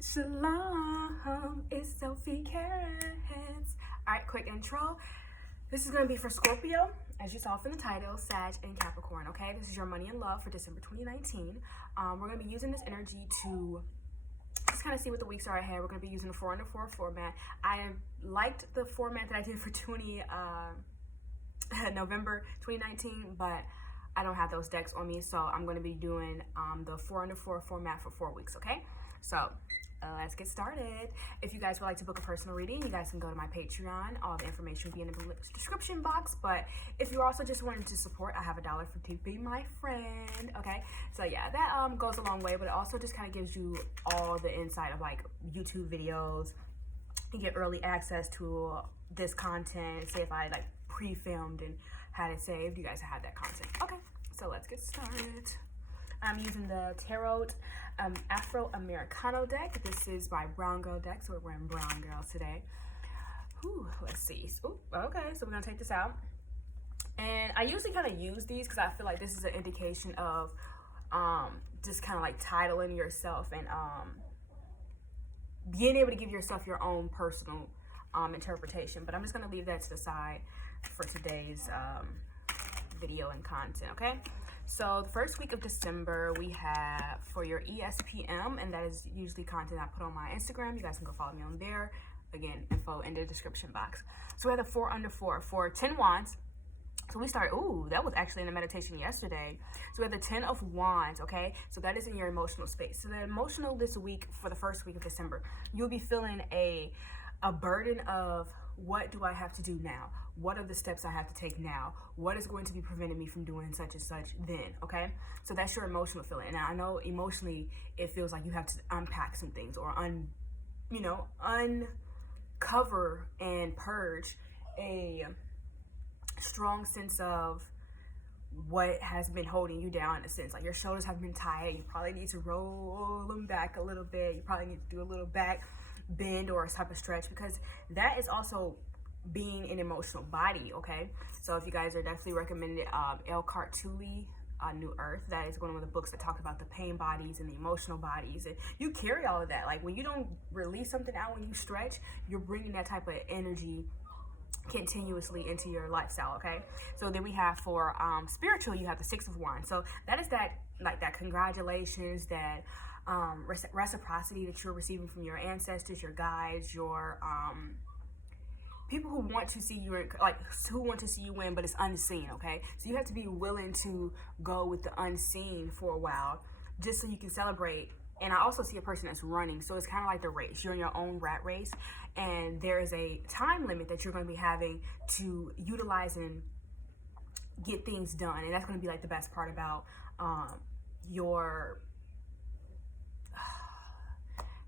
Shalom, it's Sophie Carrots. Alright, quick intro. This is going to be for Scorpio, as you saw from the title, Sag and Capricorn, okay? This is your money and love for December 2019. We're going to be using this energy to just kind of see what the weeks are ahead. We're going to be using the 4 under 4 format. I liked the format that I did for November 2019, but I don't have those decks on me, so I'm going to be doing the 4 under 4 format for 4 weeks, okay? So let's get started. If you guys would like to book a personal reading, you guys can go to my Patreon. All the information will be in the description box. But if you're also just wanting to support, I have $1 for to be my friend. Okay, so yeah, that goes a long way. But it also just kind of gives you all the insight of like YouTube videos. You get early access to this content. Say if I like pre-filmed and had it saved, you guys have that content. Okay, so let's get started. I'm using the Tarot Afro-Americano deck. This is by Brown Girl Deck, so we're wearing brown girls today. Whew, let's see. Ooh, okay, so we're going to take this out. And I usually kind of use these because I feel like this is an indication of just kind of like titling yourself and being able to give yourself your own personal interpretation. But I'm just going to leave that to the side for today's video and content, okay? So the first week of December, we have for your ESPM, and that is usually content I put on my Instagram. You guys can go follow me on there. Again, info in the description box. So we have the 4 under 4 for 10 wands. So we start, ooh, that was actually in the meditation yesterday. So we have the 10 of wands, okay? So that is in your emotional space. So the emotional this week, for the first week of December, you'll be feeling a burden of, what do I have to do now? What are the steps I have to take now? What is going to be preventing me from doing such and such then, okay? So that's your emotional feeling. And I know emotionally it feels like you have to unpack some things or uncover and purge a strong sense of what has been holding you down, in a sense. Like your shoulders have been tight. You probably need to roll them back a little bit. You probably need to do a little back bend or a type of stretch, because that is also being an emotional body, okay? So if you guys are definitely recommended Eckhart Tolle, New Earth. That is one of the books that talk about the pain bodies and the emotional bodies, and you carry all of that. Like when you don't release something out, when you stretch, you're bringing that type of energy continuously into your lifestyle, okay? So then we have for spiritual, you have the 6 of wands. So that is that, like that congratulations, that reciprocity that you're receiving from your ancestors, your guides, your people who want to see you win, but it's unseen, okay? So you have to be willing to go with the unseen for a while, just so you can celebrate. And I also see a person that's running, so it's kind of like the race. You're in your own rat race, and there is a time limit that you're going to be having to utilize and get things done. And that's going to be like the best part about your,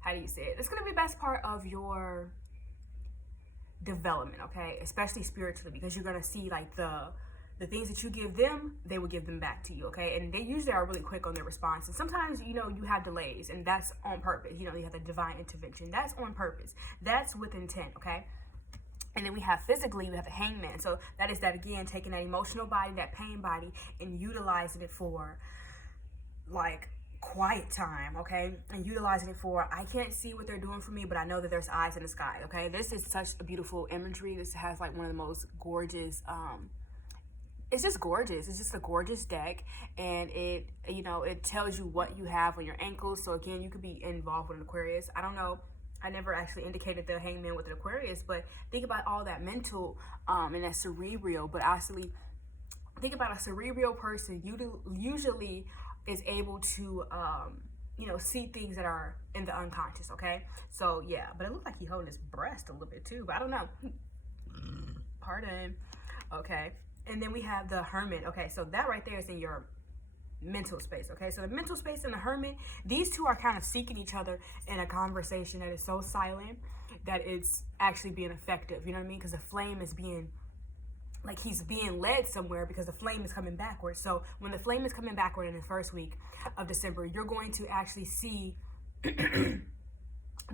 how do you say it? It's going to be the best part of your development, okay? Especially spiritually, because you're going to see like the things that you give them, they will give them back to you, okay? And they usually are really quick on their response. And sometimes, you have delays, and that's on purpose. You have the divine intervention. That's on purpose. That's with intent, okay? And then we have physically, we have the hangman. So that is that, again, taking that emotional body, that pain body, and utilizing it for, like, quiet time, okay? And utilizing it for, I can't see what they're doing for me, but I know that there's eyes in the sky, okay? This is such a beautiful imagery. This has, like, one of the most gorgeous, it's just gorgeous. It's just a gorgeous deck, and it tells you what you have on your ankles. So again, you could be involved with an Aquarius. I don't know. I never actually indicated the hangman with an Aquarius, but think about all that mental and that cerebral. But actually, think about a cerebral person usually is able to see things that are in the unconscious. Okay, so yeah, but it looked like he holding his breast a little bit too, but I don't know. Pardon. Okay. And then we have the hermit. Okay, so that right there is in your mental space. Okay, so the mental space and the hermit, these two are kind of seeking each other in a conversation that is so silent that it's actually being effective. You know what I mean? Because the flame is being, like, he's being led somewhere because the flame is coming backwards. So when the flame is coming backward in the first week of December, you're going to actually see the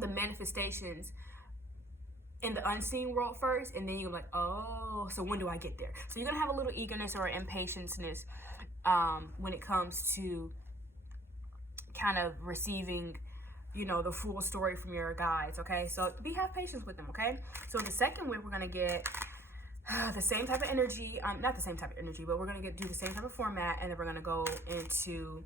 manifestations in the unseen world first, and then you're like, oh, so when do I get there? So you're gonna have a little eagerness or impatience when it comes to kind of receiving the full story from your guides, okay? So have patience with them, okay? So the second week, we're going to get the same type of energy, not the same type of energy, but we're going to do the same type of format, and then we're going to go into,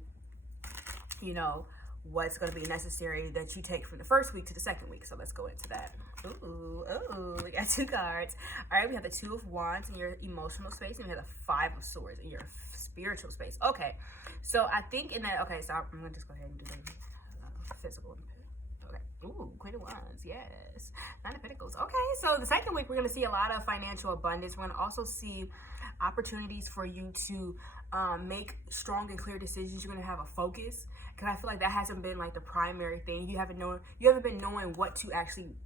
what's going to be necessary that you take from the first week to the second week. So let's go into that. Ooh, we got 2 cards. All right, we have the 2 of Wands in your emotional space, and we have the 5 of Swords in your spiritual space. Okay, so I think in that, okay, so I'm going to just go ahead and do the physical. Okay, ooh, Queen of Wands, yes. 9 of Pentacles. Okay, so the second week, we're going to see a lot of financial abundance. We're going to also see opportunities for you to make strong and clear decisions. You're going to have a focus, because I feel like that hasn't been like the primary thing. You haven't been knowing what to actually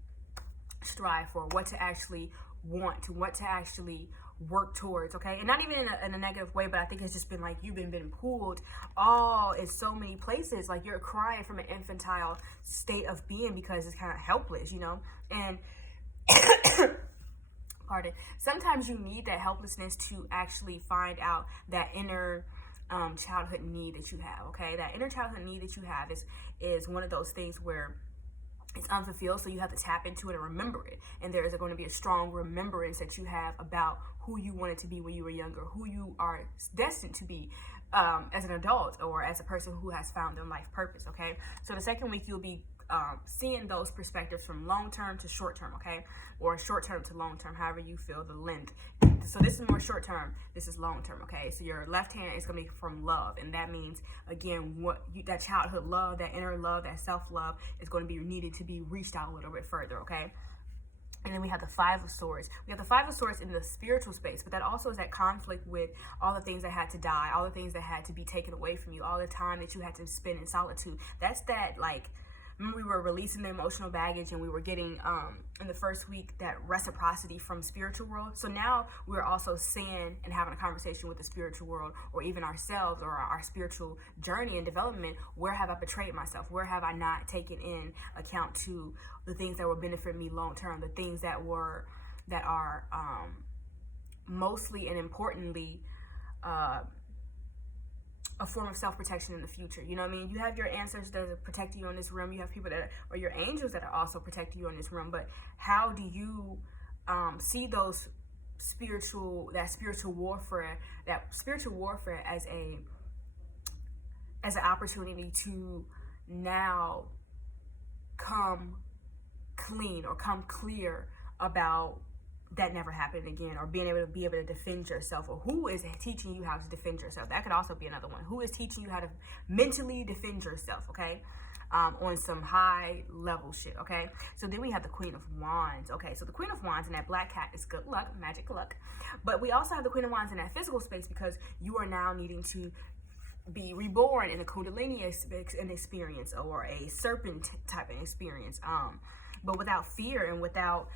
strive for, what to actually want, what to actually work towards, okay? And not even in a negative way, but I think it's just been like you've been pulled all in so many places. Like you're crying from an infantile state of being because it's kind of helpless, and pardon, sometimes you need that helplessness to actually find out that inner childhood need that you have, okay? That inner childhood need that you have is one of those things where it's unfulfilled, so you have to tap into it and remember it. And there is going to be a strong remembrance that you have about who you wanted to be when you were younger, who you are destined to be as an adult or as a person who has found their life purpose, okay? So the second week, you'll be seeing those perspectives from long-term to short-term, okay? Or short-term to long-term, however you feel the length. So this is more short-term, this is long-term, okay? So your left hand is going to be from love, and that means, again, that childhood love, that inner love, that self-love is going to be needed to be reached out a little bit further, okay? And then we have the 5 of Swords. We have the 5 of Swords in the spiritual space, but that also is that conflict with all the things that had to die, all the things that had to be taken away from you, all the time that you had to spend in solitude. That's that, like, remember we were releasing the emotional baggage, and we were getting, in the first week, that reciprocity from spiritual world. So now we're also seeing and having a conversation with the spiritual world, or even ourselves, or our spiritual journey and development. Where have I betrayed myself? Where have I not taken in account to the things that will benefit me long term, the things that are mostly and importantly a form of self-protection in the future. You know what I mean? You have your ancestors that are protecting you in this realm. You have people or your angels that are also protecting you in this realm. But how do you see those spiritual warfare as an opportunity to now come clean or come clear about that never happened again, or being able to defend yourself, or who is teaching you how to defend yourself? That could also be another one. Who is teaching you how to mentally defend yourself, okay? On some high level shit, okay? So then we have the Queen of Wands, okay? So the Queen of Wands and that black cat is good luck, magic luck. But we also have the Queen of Wands in that physical space, because you are now needing to be reborn in a Kundalini experience, or a serpent type of experience, but without fear and without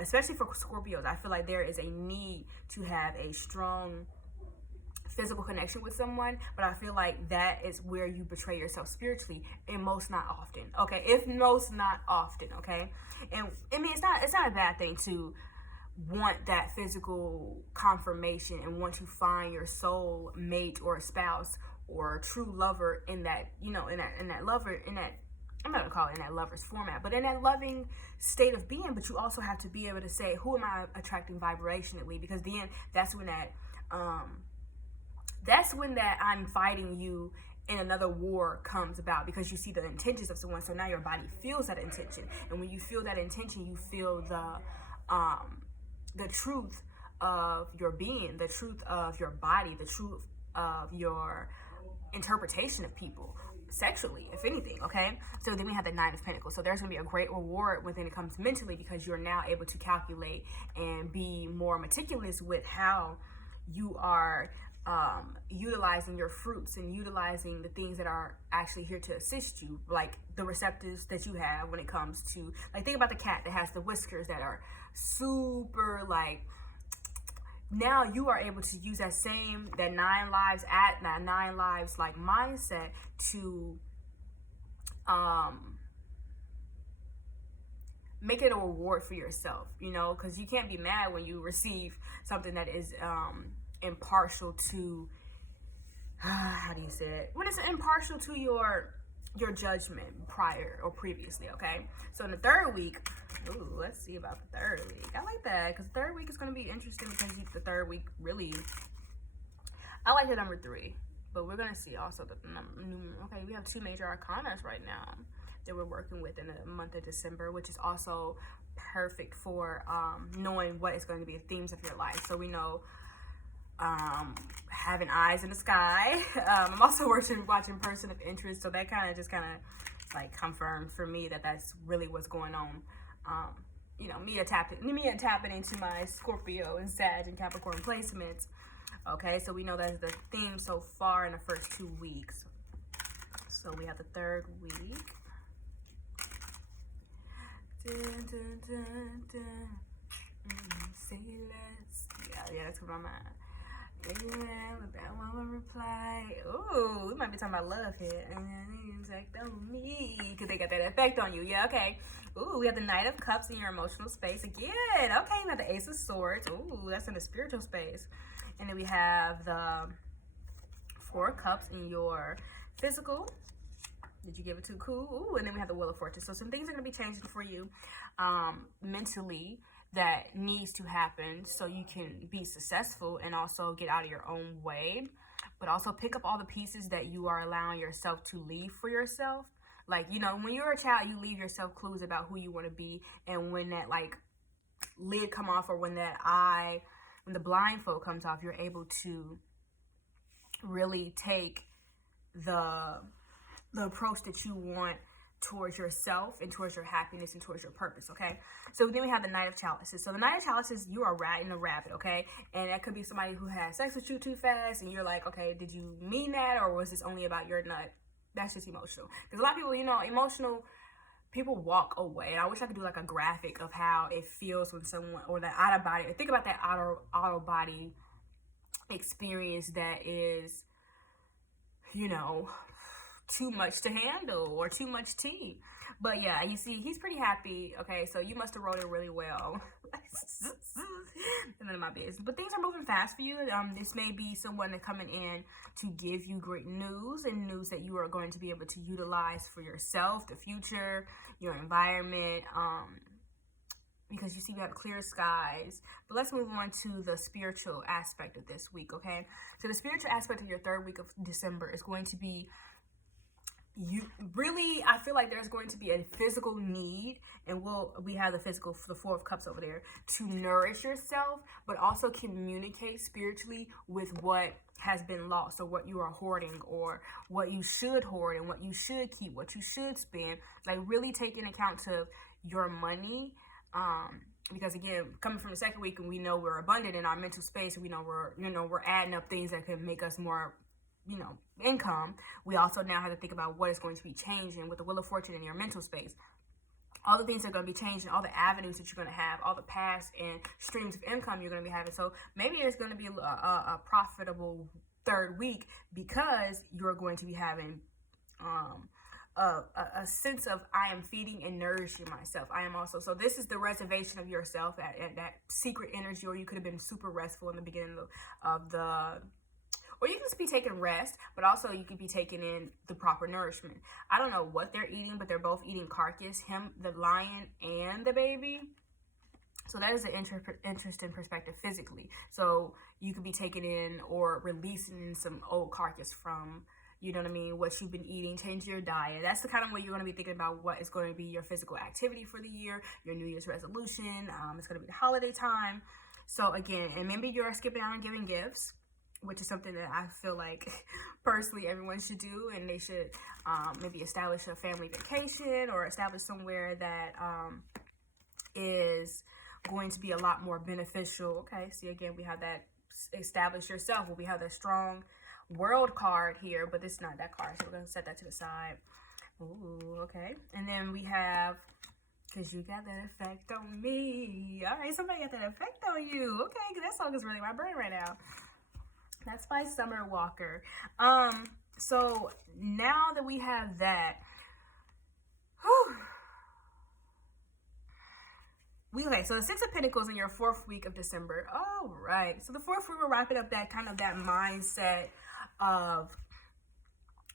especially for Scorpios, I feel like there is a need to have a strong physical connection with someone, but I feel like that is where you betray yourself spiritually, and most not often, okay? If most not often, okay? And I mean, it's not a bad thing to want that physical confirmation and want to find your soul mate or spouse or true lover in that, I'm not gonna call it in that lover's format, but in that loving state of being. But you also have to be able to say, who am I attracting vibrationally? Because then that's when that I'm fighting you in another war comes about, because you see the intentions of someone. So now your body feels that intention, and when you feel that intention, you feel the truth of your being, the truth of your body, the truth of your interpretation of people sexually, if anything, okay? So then we have the 9 of Pentacles. So there's going to be a great reward when it comes mentally, because you're now able to calculate and be more meticulous with how you are utilizing your fruits and utilizing the things that are actually here to assist you, like the receptors that you have when it comes to, like, think about the cat that has the whiskers that are super, like, now you are able to use that 9 lives like mindset to make it a reward for yourself, because you can't be mad when you receive something that is impartial to how do you say it, when it's impartial to your your judgment prior or previously, okay? So in the third week, ooh, let's see about the third week. I like that, because the third week is going to be interesting, because the third week really, I like the number 3, but we're going to see also the number, okay, we have 2 major arcanas right now that we're working with in the month of December, which is also perfect for knowing what is going to be the themes of your life. So we know having eyes in the sky. I'm also watching Person of Interest, so that kind of like confirmed for me that that's really what's going on. You know, me tapping into my Scorpio and Sag and Capricorn placements. Okay, so we know that's the theme so far in the first 2 weeks. So we have the third week. Dun, dun, dun, dun. Say less. Yeah, that's what my mind. Yeah, but that one will reply. Ooh, we might be talking about love here. And then effect on me, because they got that effect on you. Yeah, okay. Ooh, we have the Knight of Cups in your emotional space again. Okay, now the Ace of Swords. Ooh, that's in the spiritual space. And then we have the 4 Cups in your physical. Did you give it too cool? Ooh, and then we have the Wheel of Fortune. So some things are going to be changing for you mentally that needs to happen so you can be successful and also get out of your own way. But also pick up all the pieces that you are allowing yourself to leave for yourself. Like, you know, when you're a child, you leave yourself clues about who you want to be. And when that, like, lid come off, or when the blindfold comes off, you're able to really take the approach that you want towards yourself and towards your happiness and towards your purpose, okay? So then we have the Knight of Chalices. So the Knight of Chalices, you are riding a rabbit, okay? And that could be somebody who had sex with you too fast, and you're like, okay, did you mean that, or was this only about your nut? That's just emotional. Because a lot of people, you know, emotional people walk away. And I wish I could do like a graphic of how it feels when someone, or that out of body, think about that auto body experience that is, you know, too much to handle or too much tea. But yeah, you see, he's pretty happy. Okay, so you must have wrote it really well. None of my business. But things are moving fast for you. This may be someone that's coming in to give you great news, and news that you are going to be able to utilize for yourself, the future, your environment. Because you see, we have clear skies. But let's move on to the spiritual aspect of this week, okay? So the spiritual aspect of your third week of December is going to be, I feel like there's going to be a physical need, and we have the 4 of Cups over there, to nourish yourself, but also communicate spiritually with what has been lost, or what you are hoarding, or what you should hoard, and what you should keep, what you should spend. Like, really taking account of your money, because again, coming from the second week, and we know we're abundant in our mental space, and we know we're adding up things that can make us more, income. We also now have to think about what is going to be changing with the Wheel of Fortune in your mental space. All the things that are going to be changing, all the avenues that you're going to have, all the past and streams of income you're going to be having. So maybe it's going to be a profitable third week, because you're going to be having a sense of, I am feeding and nourishing myself. I am also, so this is the reservation of yourself at that secret energy, or you could have been super restful in the beginning of the, or you can just be taking rest, but also you could be taking in the proper nourishment. I don't know what they're eating, but they're both eating carcass, him, the lion, and the baby. So that is an interesting perspective physically. So you could be taking in or releasing in some old carcass from, you know what I mean, what you've been eating, change your diet. That's the kind of way you're going to be thinking about what is going to be your physical activity for the year, your New Year's resolution. It's going to be the holiday time. So again, and maybe you're skipping out on giving gifts, which is something that I feel like personally everyone should do, and they should maybe establish a family vacation, or establish somewhere that is going to be a lot more beneficial. Okay, see, again, we have that establish yourself. We have that strong world card here, but this is not that card, so we're going to set that to the side. Ooh, okay. And then we have, because you got that effect on me. All right, somebody got that effect on you. Okay, because that song is really my brain right now. That's by Summer Walker. So now that we have that, okay, so the 6 of Pentacles in your 4th week of December. All right, so the 4th week, we're wrapping up that kind of that mindset of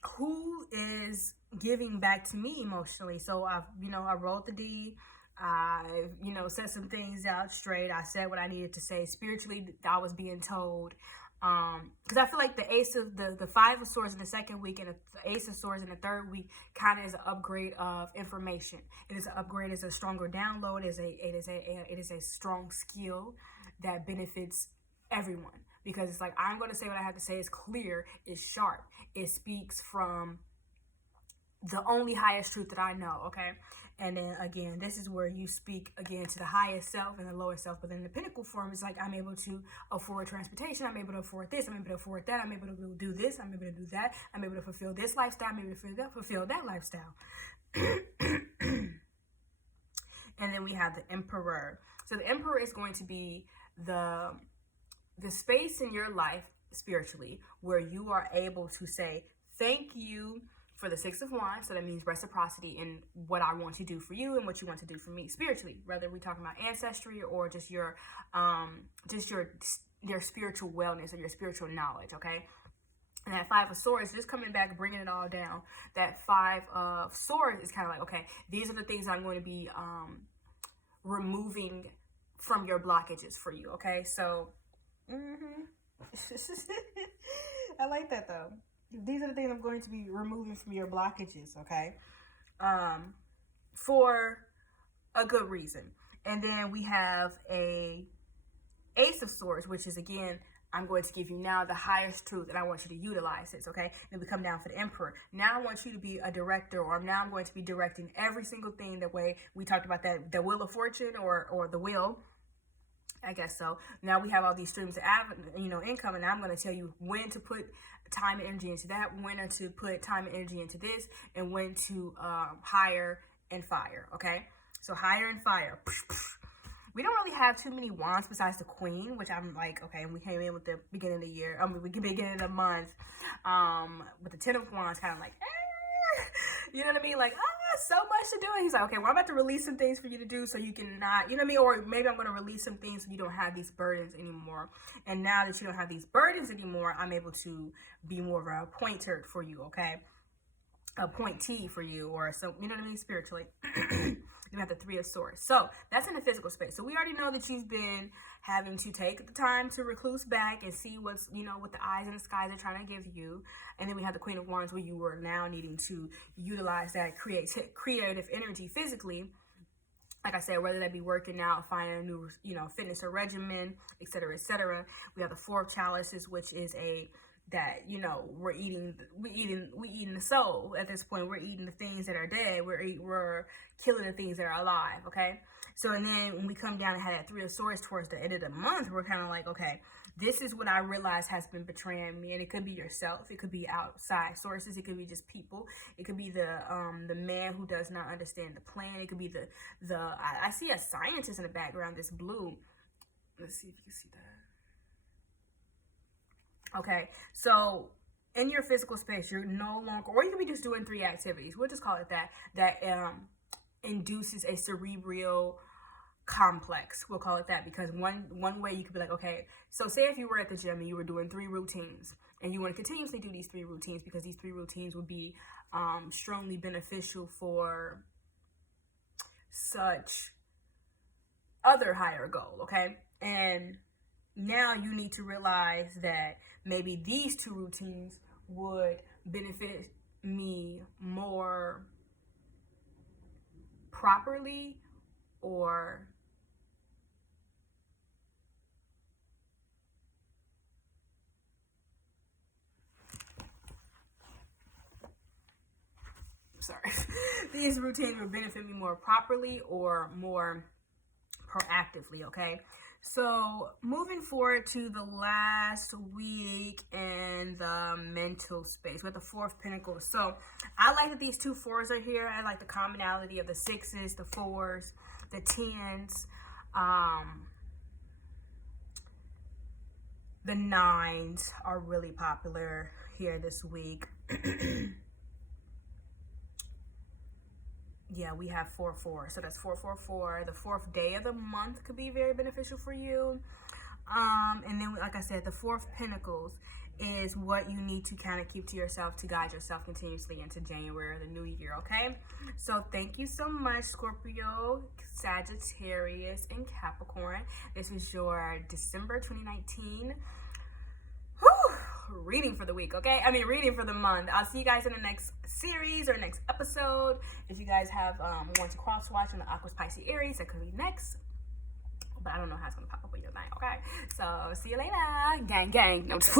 who is giving back to me emotionally. So I rolled the D. I, said some things out straight. I said what I needed to say. Spiritually, I was being told. Because I feel like the Ace of the Five of Swords in the second week and the Ace of Swords in the third week kind of is an upgrade of information. It is an upgrade. It's a stronger download. It is a strong skill that benefits everyone. Because it's like, I'm going to say what I have to say. It's clear. It's sharp. It speaks from the only highest truth that I know, okay? And then again, this is where you speak again to the highest self and the lowest self. But then the pinnacle form is like, I'm able to afford transportation. I'm able to afford this. I'm able to afford that. I'm able to do this. I'm able to do that. I'm able to fulfill this lifestyle. I'm able to fulfill that lifestyle. And then we have the Emperor. So the Emperor is going to be the space in your life spiritually where you are able to say thank you for the Six of Wands. So that means reciprocity in what I want to do for you and what you want to do for me spiritually, whether we're talking about ancestry or just your spiritual wellness or your spiritual knowledge. Okay. And that Five of Swords, just coming back, bringing it all down. That Five of Swords is kind of like, okay, these are the things I'm going to be removing from your blockages for you. Okay. So I like that though. These are the things I'm going to be removing from your blockages, okay? For a good reason. And then we have a Ace of Swords, which is, again, I'm going to give you now the highest truth, and I want you to utilize this, okay? Then we come down for the Emperor. Now I want you to be a director, or now I'm going to be directing every single thing the way we talked about that, the Wheel of Fortune or the Wheel. I guess so. Now we have all these streams of income, and I'm going to tell you when to put time and energy into that, when to put time and energy into this, and when to hire and fire. Okay, so hire and fire. We don't really have too many wands besides the Queen, which I'm like, okay, we came in with the beginning of the year. Beginning of the month, with the Ten of Wands, kind of like, you know what I mean? Like, so much to do. And he's like, okay, well, I'm about to release some things for you to do so you can not, you know what I mean? Or maybe I'm going to release some things so you don't have these burdens anymore. And now that you don't have these burdens anymore, I'm able to be more of a pointer for you, okay? A pointee for you, or so, you know what I mean? Spiritually. You have the Three of Swords. So that's in the physical space. So we already know that you've been having to take the time to recluse back and see what's, what the eyes in the skies are trying to give you. And then we have the Queen of Wands, where you were now needing to utilize that creative energy physically. Like I said, whether that be working out, finding a new, fitness or regimen, et cetera, et cetera. We have the Four of Chalices, which is that we're eating the soul at this point. We're eating the things that are dead. We're killing the things that are alive. Okay, so and then when we come down and have that Three of Swords towards the end of the month, we're kind of like, okay, this is what I realize has been betraying me. And it could be yourself, it could be outside sources, it could be just people, it could be the man who does not understand the plan, it could be I see a scientist in the background, this blue. Let's see if you can see that. Okay, so in your physical space, you're no longer, or you could be just doing 3 activities. We'll just call it that induces a cerebral complex. We'll call it that, because one way you could be like, okay, so say if you were at the gym and you were doing 3 routines, and you want to continuously do these 3 routines because these 3 routines would be strongly beneficial for such other higher goal, okay? And now you need to realize that maybe these 2 routines would benefit me more properly, or these routines would benefit me more properly or more proactively, okay? So moving forward to the last week in the mental space with the Four of Pentacles. So I like that these 2 4s are here. I like the commonality of the 6s, the 4s, the 10s, the 9s are really popular here this week. Yeah, we have 4-4. So that's 4-4-4. The 4th day of the month could be very beneficial for you. And then, like I said, the 4 of Pentacles is what you need to kind of keep to yourself to guide yourself continuously into January, the new year, okay? So thank you so much, Scorpio, Sagittarius, and Capricorn. This is your December 2019 reading for the week, okay? I mean, reading for the month. I'll see you guys in the next series or next episode. If you guys have want to cross watch on the Aquarius, Pisces, Aries, that could be next. But I don't know how it's gonna pop up on your thing, okay? So see you later. Gang, gang. No, just